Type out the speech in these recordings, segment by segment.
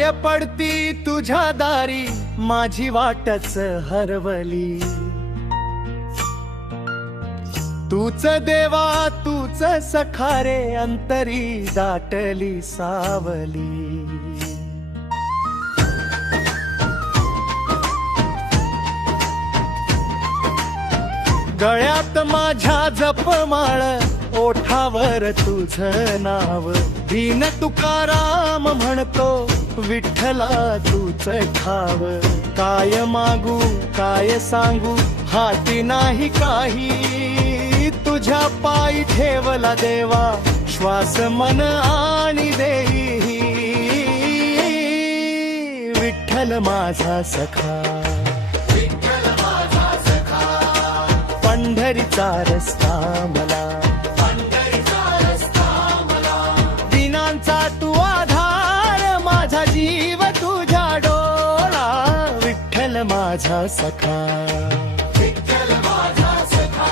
पाय पडती तुझ्या दारी माझी वाटच हरवली. तूच देवा तूच सखारे अंतरी दाटली सावली. गळ्यात माझ्या जपमाळ ओठावर तुझं नाव. दीन तुकाराम म्हणतो विठ्ठला तूच ठाव. काय मागू काय सांगू हाती नाही काही. तुझ्या पायी ठेवला देवा श्वास मन आणि देही. विठ्ठल माझा सखा पंढरीचा रस्ता मला. दिनांचा तू आधार माझा जीव तुझ्या डोळा. विठ्ठल माझा सखा विठ्ठल माझा सखा.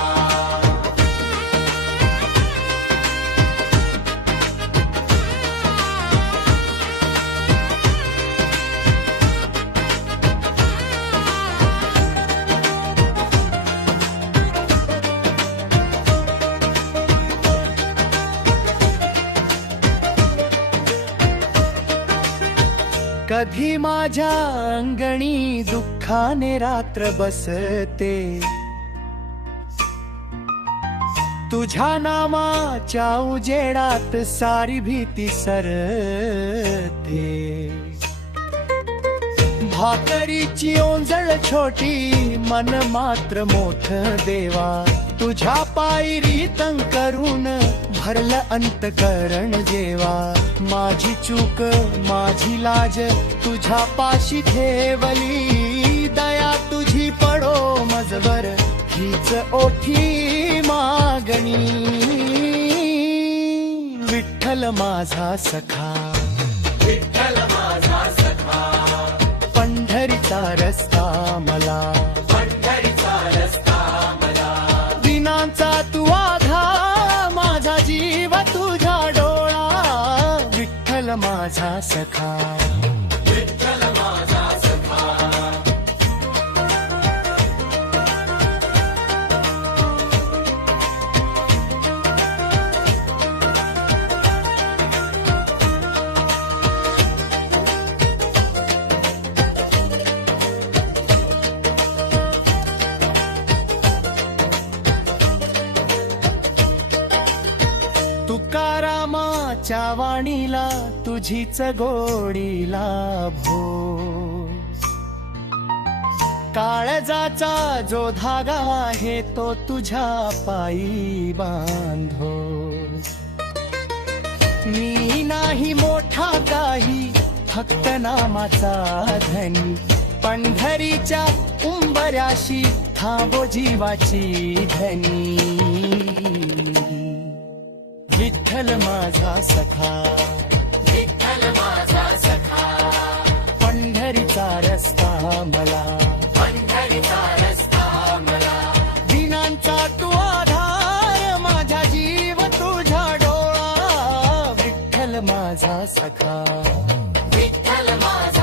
कधी माझ्या अंगणी दुःखाने रात्र बसते. तुझ्या नामाच्या उजेडात सारी भीती सरते. भाकरीची ओंजळ छोटी मन मात्र मोठ देवा. तुझ्या पायी रीतं करून भरलं अंतकरण जेवा. माझी चूक माझी लाज तुझ्या पाशी ठेवली. दया तुझी पडो मजवर हीच ओठी मागणी. विठ्ठल माझा सखा विठ्ठल माझा सखा. पंढरीचा रस्ता मला पंढरीचा रस्ता मला. दिनांचा तू आधार माझा जीव तुझ्या डोळा. विठ्ठल माझा सखा विठ्ठल माझा सखा. तुकारामाच्या वाणीला तुझीच गोडीला भो. काळजाचा जो धागा आहे तो तुझ्या पायी बांधो. मी नाही मोठा काही फक्त नामाचा धनी. पंढरीच्या उंबऱ्याशी थांबो जीवाची धनी. विठ्ठल माझा सखा विठ्ठल माझा सखा. पंढरीचा रस्ता मला पंढरीचा रस्ता मला. दिनांचा तू आधार माझा जीव तुझ्या डोळा. विठ्ठल माझा सखा विठ्ठल माझा